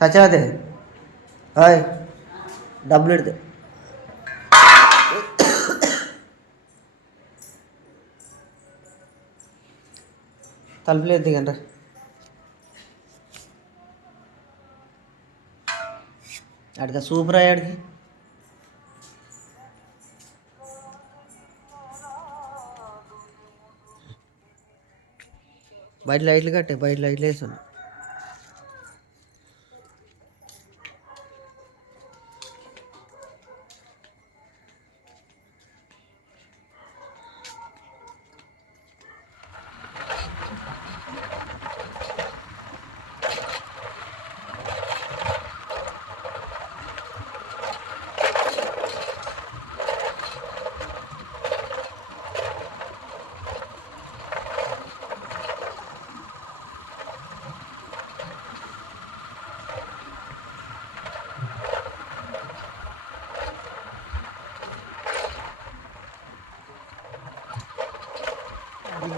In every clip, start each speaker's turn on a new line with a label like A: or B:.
A: सचना हाय double तलपलती अड़क super आया अड़की బయట లైట్లు కట్టే బయట లైట్లు వేసాను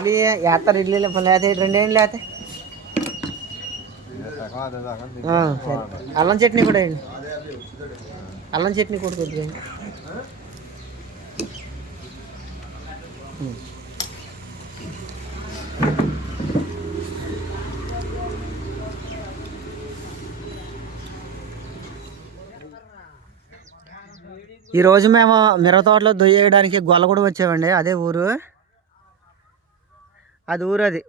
A: ఇడ్లీ వేస్తారు ఇడ్లీ లేకపోతే రెండు ఏం లేతే అల్లం చట్నీ కూడా వేయండి అల్లం చట్నీ కూడా కొద్దిగా ఈరోజు మేము మిరప తోటలో గొల్ల కూడా వచ్చామండి అదే ఊరు. అది ఊరది.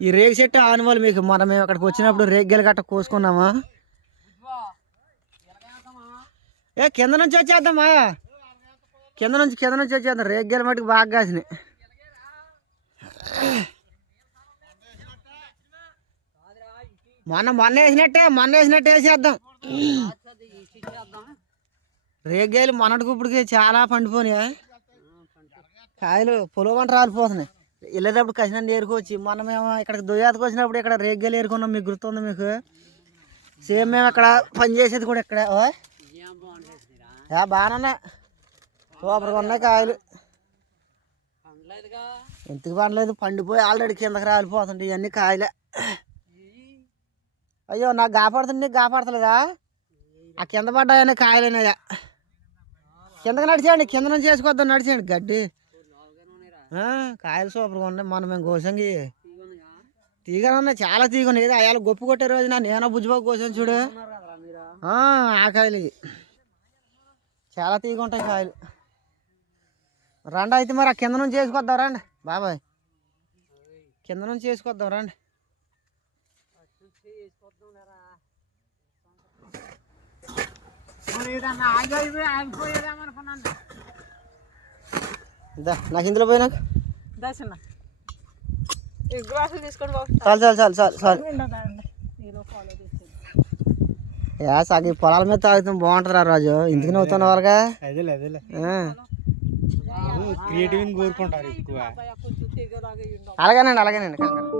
A: ఈ రేగి చెట్టు ఆనవాళ్ళు మీకు మనం మేము అక్కడికి వచ్చినప్పుడు రేగ్గెలు గట్ట కోసుకున్నామా? ఏ కింద నుంచి వచ్చేద్దామా? కింద నుంచి కింద నుంచి వచ్చేద్దాం. రేగిలు మటుకు బాగా కాసినాయి. మొన్న మొన్న వేసినట్టే మొన్న వేసినట్టే వేసేద్దాం. రేగాయలు మొన్నటికి ఇప్పటికి చాలా పండిపోయినాయి? కాయలు పొలం వంట రాలిపోతున్నాయి. వెళ్ళేటప్పుడు కసినంత ఏరుకోవచ్చు. మనం మేము ఇక్కడికి దొయ్యాతకు వచ్చినప్పుడు ఇక్కడ రేగ్గాలు ఏరుకున్నాం. మీకు గుర్తుంది మీకు? సేమ్ మేము అక్కడ పని చేసేది కూడా ఇక్కడ. ఓ యా బాగానే సూపర్గా ఉన్నాయి కాయలు. ఎందుకు పండలేదు పండిపోయి ఆల్రెడీ కిందకి రాలిపోతుంది ఇవన్నీ కాయలే. అయ్యో నాకు కాపాడుతుంది నీకు ఆ కింద పడ్డాయని కాయలేనాయా కిందకి నడిచేయండి కింద నుంచి వేసుకోవద్దాం నడిచేయండి. గడ్డి. కాయలు సూపర్గా ఉన్నాయి. మనం మేము కోసంగి తీగనే ఉన్నాయి చాలా తీగ ఉన్నాయి. ఏదో అయ్యాలు గొప్ప కొట్టే రోజు నా నేను బుజ్జిబాబు కోసాను చూడు. ఆ, ఆ కాయలు. చాలా తీగ ఉంటాయి కాయలు. రండి అయితే మరి ఆ కింద నుంచి వేసుకొద్దాం రండి. బాబాయ్ కింద నుంచి వేసుకొద్దాం రండి. దా నాకు ఇందులో పోయినాక
B: దర్శన ఈ గ్లాసులు తీసుకొని పో.
A: చాలు చాలు చాలు చాలు చాలు. యా సాగి పొలాల మీద తాగుతాం బాగుంటుంది రా రాజు ఇంటికి నవ్వుతున్న వాళ్ళగా?
C: అదేలే అదేలే.
A: ఆ.
C: క్రియేటివ్ కోరుకుంటారు ఎక్కువ.
A: అలాగేనండి అలాగేనండి కంగారు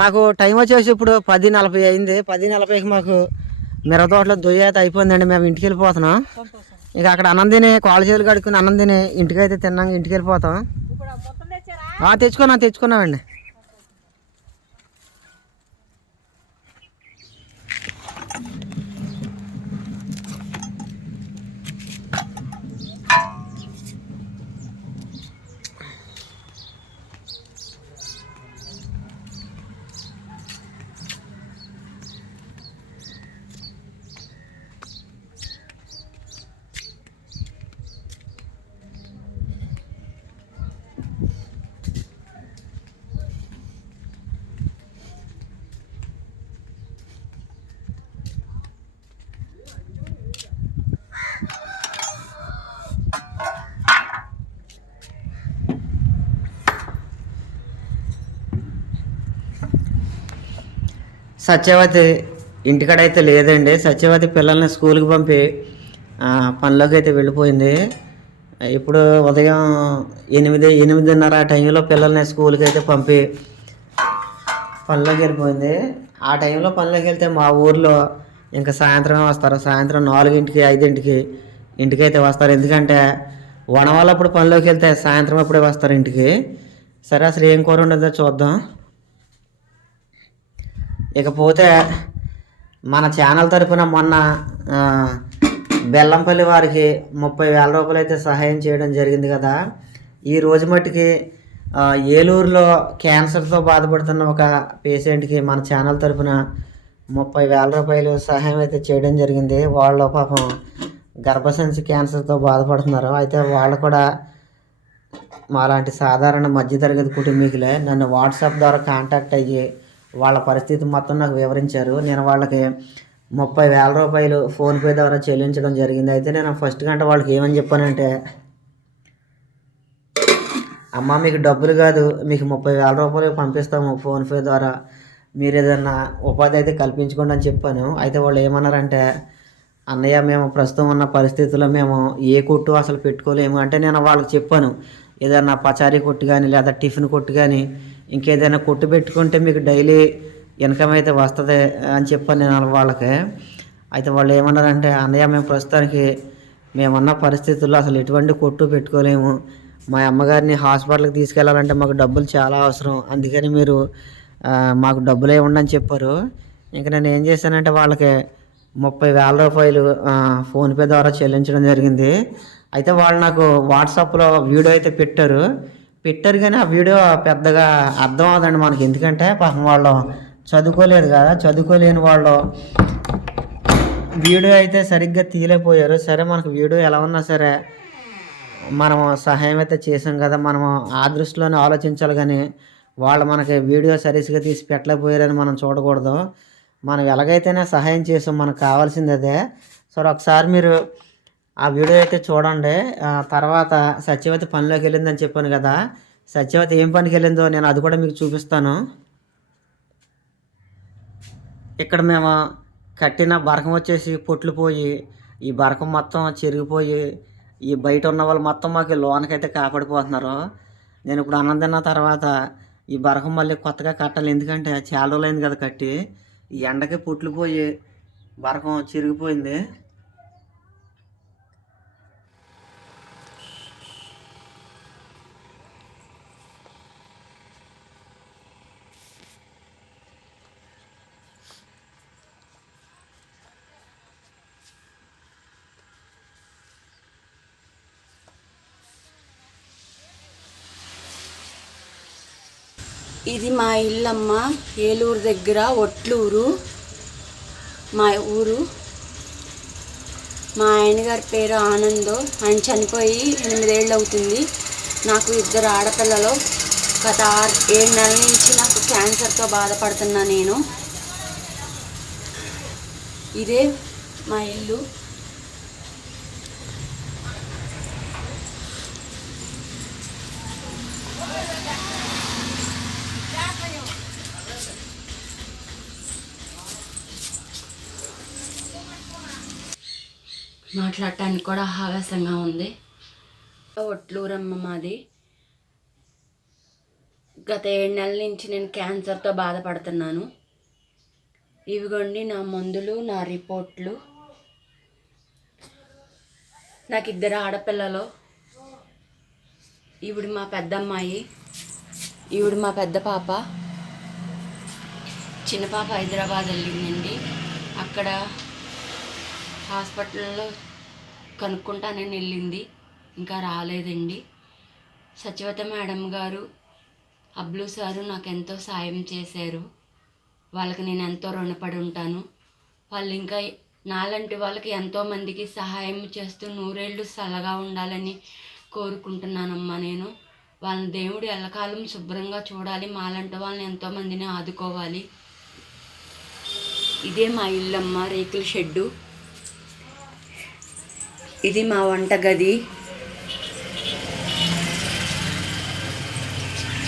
A: మాకు టైం వచ్చేసి ఇప్పుడు పది నలభై అయింది. పది నలభైకి మాకు మిరప తోటలో దొయ్యాత అయిపోయిందండి. మేము ఇంటికి వెళ్ళిపోతున్నాం. ఇక అక్కడ అన్నం తిని కాలు చేతులు కడుక్కుని అన్నం తిని ఇంటికి అయితే తిన్నాక ఇంటికి వెళ్ళిపోతాం తెచ్చుకున్నాం తెచ్చుకున్నామండి. సత్యవతి ఇంటికాడైతే లేదండి. సత్యవతి పిల్లల్ని స్కూల్కి పంపి పనిలోకి అయితే వెళ్ళిపోయింది. ఇప్పుడు ఉదయం ఎనిమిది ఎనిమిదిన్నర ఆ టైంలో పిల్లల్ని స్కూల్కి అయితే పంపి పనిలోకి వెళ్ళిపోయింది. ఆ టైంలో పనిలోకి వెళ్తే మా ఊర్లో ఇంకా సాయంత్రమే వస్తారు. సాయంత్రం నాలుగింటికి ఐదింటికి ఇంటికి అయితే వస్తారు. ఎందుకంటే వనవాళ్ళప్పుడు పనిలోకి వెళ్తే సాయంత్రం అప్పుడే వస్తారు ఇంటికి. సరే అసలు ఏం కూర ఉండదో చూద్దాం. ఇకపోతే మన ఛానల్ తరపున మొన్న బెల్లంపల్లి వారికి ముప్పై వేల రూపాయలు అయితే సహాయం చేయడం జరిగింది కదా. ఈ రోజు మట్టుకి ఏలూరులో క్యాన్సర్తో బాధపడుతున్న ఒక పేషెంట్కి మన ఛానల్ తరపున ముప్పై వేల రూపాయలు సహాయం అయితే చేయడం జరిగింది. వాళ్ళు పాపం గర్భసంచి క్యాన్సర్తో బాధపడుతున్నారు. అయితే వాళ్ళు కూడా మాలాంటి సాధారణ మధ్యతరగతి కుటుంబీకులే నన్ను వాట్సాప్ ద్వారా కాంటాక్ట్ అయ్యి వాళ్ళ పరిస్థితి మొత్తం నాకు వివరించారు. నేను వాళ్ళకి ముప్పై వేల రూపాయలు ఫోన్పే ద్వారా చెల్లించడం జరిగింది. అయితే నేను ఫస్ట్ గంట వాళ్ళకి ఏమని చెప్పానంటే అమ్మ మీకు డబ్బులు కాదు మీకు ముప్పై వేల రూపాయలు పంపిస్తాము ఫోన్పే ద్వారా. మీరు ఏదన్నా ఉపాధి అయితే కల్పించుకోండి అని చెప్పాను. అయితే వాళ్ళు ఏమన్నారంటే అన్నయ్య మేము ప్రస్తుతం ఉన్న పరిస్థితుల్లో మేము ఏ కొట్టు అసలు పెట్టుకోలేము. అంటే నేను వాళ్ళకి చెప్పాను ఏదైనా పచారీ కొట్టు కానీ లేదా టిఫిన్ కొట్టు కానీ ఇంకేదైనా కొట్టు పెట్టుకుంటే మీకు డైలీ ఇన్కమ్ అయితే వస్తుంది అని చెప్పాను నేను వాళ్ళకి. అయితే వాళ్ళు ఏమన్నారంటే అన్నయ్య మేము ప్రస్తుతానికి మేమున్న పరిస్థితుల్లో అసలు ఎటువంటి కొట్టు పెట్టుకోలేము. మా అమ్మగారిని హాస్పిటల్కి తీసుకెళ్ళాలంటే మాకు డబ్బులు చాలా అవసరం. అందుకని మీరు మాకు డబ్బులు ఇవ్వండి అని చెప్పారు. ఇంకా నేను ఏం చేశానంటే వాళ్ళకి ముప్పై వేల రూపాయలు ఫోన్పే ద్వారా చెల్లించడం జరిగింది. అయితే వాళ్ళు నాకు వాట్సాప్లో వీడియో అయితే పెట్టారు. పెట్టారు కానీ ఆ వీడియో పెద్దగా అర్థం అవదండి మనకి. ఎందుకంటే పాపం వాళ్ళు చదువుకోలేదు కదా చదువుకోలేని వాళ్ళు. వీడియో అయితే సరిగ్గా తీయలేకపోయారు. సరే మనకు వీడియో ఎలా ఉన్నా సరే మనం సహాయం అయితే చేసాం కదా. మనం ఆ దృష్టిలోనే ఆలోచించాలి కానీ వాళ్ళు మనకి వీడియో సరిగ్గా తీసి పెట్టలేకపోయారని మనం చూడకూడదు. మనం ఎలాగైతేనే సహాయం చేసాం మనకు కావాల్సింది అదే. సరే ఒకసారి మీరు ఆ వీడియో అయితే చూడండి. తర్వాత సత్యవతి పనిలోకి వెళ్ళిందని చెప్పాను కదా. సత్యవతి ఏం పనికి వెళ్ళిందో నేను అది కూడా మీకు చూపిస్తాను. ఇక్కడ మేము కట్టిన బరకం వచ్చేసి పొట్లు పోయి ఈ బరకం మొత్తం చెరిగిపోయి ఈ బయట ఉన్న వాళ్ళు మొత్తం మాకు లోనకైతే కాపాడిపోతున్నారు. నేను ఇప్పుడు అన్నం తిన్న తర్వాత ఈ బరకం మళ్ళీ కొత్తగా కట్టాలి. ఎందుకంటే చాలా రోజులైంది కదా కట్టి. ఈ ఎండకి పొట్లు పోయి బరకం చిరిగిపోయింది.
D: ఇది మా ఇల్లమ్మ ఏలూరు దగ్గర ఒట్లూరు మా ఊరు. మా ఆయనగారి పేరు ఆనందో. ఆయన చనిపోయి ఎనిమిదేళ్ళు అవుతుంది. నాకు ఇద్దరు ఆడపిల్లలు. గత ఆరు ఏడు నెలల నుంచి నాకు క్యాన్సర్తో బాధపడుతున్నా నేను. ఇదే మా ఇల్లు. మాట్లాడటానికి కూడా ఆవేశంగా ఉంది. ఒట్లూరమ్మ మాది. గత ఏడు నెలల నుంచి నేను క్యాన్సర్తో బాధపడుతున్నాను. ఇవిగోండి నా మందులు నా రిపోర్ట్లు. నాకు ఇద్దరు ఆడపిల్లలు. ఈవిడ మా పెద్దమ్మాయి. ఈవిడ మా పెద్ద పాప. చిన్న పాప హైదరాబాద్ వెళ్ళిందండి. అక్కడ హాస్పిటల్లో కనుక్కుంటానని వెళ్ళింది. ఇంకా రాలేదండి. సచివత మేడం గారు అబ్లు సారు నాకు ఎంతో సాయం చేశారు. వాళ్ళకి నేను ఎంతో రుణపడి ఉంటాను. వాళ్ళు ఇంకా నాలాంటి వాళ్ళకి ఎంతో మందికి సహాయం చేస్తూ నూరేళ్ళు చల్లగా ఉండాలని కోరుకుంటున్నానమ్మా నేను. వాళ్ళని దేవుడు ఎల్లకాలం శుభ్రంగా చూడాలి. మాలాంటి వాళ్ళని ఎంతో మందిని ఆదుకోవాలి. ఇదే మా ఇల్లమ్మ రేకుల షెడ్డు. ఇది మా వంటగది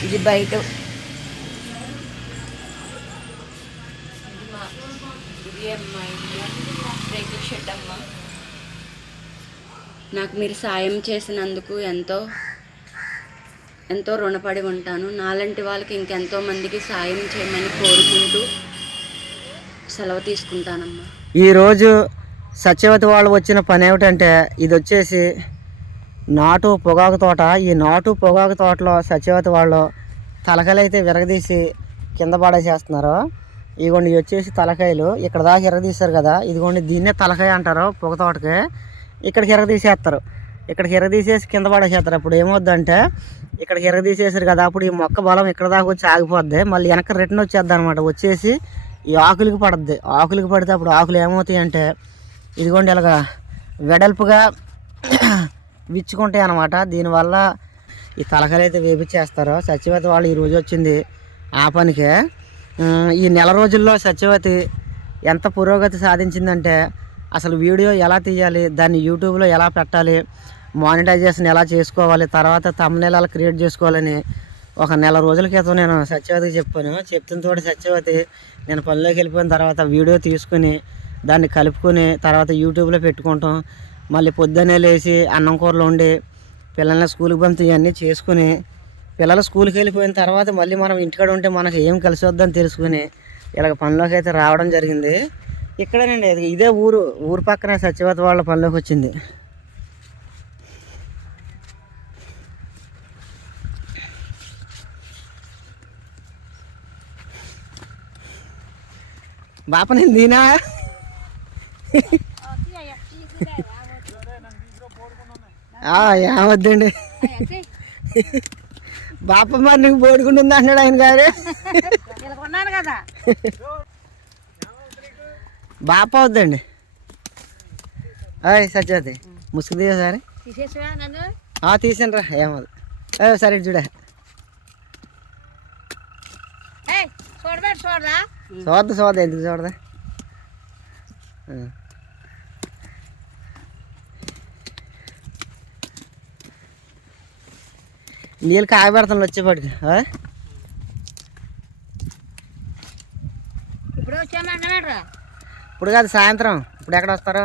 D: ఇది బయట. ఇది షెడ్ అమ్మ నాకు మీరు సాయం చేసినందుకు ఎంతో ఎంతో రుణపడి ఉంటాను. నాలాంటి వాళ్ళకి ఇంకెంతో మందికి సాయం చేయమని కోరుకుంటూ సెలవు తీసుకుంటానమ్మా.
A: ఈరోజు సత్యవతి వాళ్ళు వచ్చిన పని ఏమిటంటే ఇది వచ్చేసి నాటు పొగాకు తోట. ఈ నాటు పొగాకు తోటలో సత్యవతి వాళ్ళు తలకాయలు అయితే విరగదీసి కింద పడేసేస్తున్నారు. ఇదిగోండి ఇవి వచ్చేసి తలకాయలు. ఇక్కడ దాకా ఎరగదీశారు కదా ఇదిగోండి దీన్నే తలకాయ అంటారు పొగ తోటకి. ఇక్కడికి ఎరగదీసేస్తారు ఇక్కడికి ఎరగదీసేసి కింద పడేసేస్తారు. అప్పుడు ఏమవుద్దంటే ఇక్కడికి ఎరగదీసేసారు కదా అప్పుడు ఈ మొక్క బలం ఇక్కడ దాకా వచ్చి ఆగిపోద్ది. మళ్ళీ వెనక రిటర్న్ వచ్చేద్ది అనమాట వచ్చేసి ఈ ఆకులకి పడద్ది. ఆకులకి పడితే అప్పుడు ఆకులు ఏమవుతాయి అంటే ఇదిగోండి ఇలాగా వెడల్పుగా విచ్చుకుంటాయి అనమాట దీనివల్ల ఈ తలకలు అయితే వేపించేస్తారు సత్యవతి వాళ్ళు ఈరోజు వచ్చింది ఆ పనికే. ఈ నెల రోజుల్లో సత్యవతి ఎంత పురోగతి సాధించిందంటే అసలు వీడియో ఎలా తీయాలి దాన్ని యూట్యూబ్లో ఎలా పెట్టాలి మానిటైజేషన్ ఎలా చేసుకోవాలి తర్వాత తమ్మునేలు ఎలా క్రియేట్ చేసుకోవాలని ఒక నెల రోజుల క్రితం నేను సత్యవతికి చెప్పాను. చెప్తున్న తోటి సత్యవతి నేను పనిలోకి వెళ్ళిపోయిన తర్వాత వీడియో తీసుకుని దాన్ని కలుపుకొని తర్వాత యూట్యూబ్లో పెట్టుకుంటాం. మళ్ళీ పొద్దున్నే లేచి అన్నం కూరలు వండి పిల్లల్ని స్కూల్కి పంపి ఇవన్నీ చేసుకుని పిల్లలు స్కూల్కి వెళ్ళిపోయిన తర్వాత మళ్ళీ మనం ఇంటికాడ ఉంటే మనకి ఏం కలిసి వద్దని తెలుసుకుని ఇలాగ పనిలోకి అయితే రావడం జరిగింది. ఇక్కడేనండి ఇదే ఊరు ఊరు పక్కన సత్యవత వాళ్ళ పనిలోకి వచ్చింది. బాప నేను దీనా? ఏమొద్దండి? బాప మరి నీకు బోడుకుంటుంది అన్నాడు ఆయన గారు.
B: కదా
A: బాప అవుద్దండి అయ్ సత్యవతి ముసుగు తీయ సరే తీసాను రా ఏమదు. సరే ఇటు చూడే. చూద్దా చూద్దా ఎందుకు చూడదా నీళ్ళు కాగబెడతాను వచ్చేపాటికి ఇప్పుడు కాదు సాయంత్రం. ఇప్పుడు ఎక్కడ వస్తారు?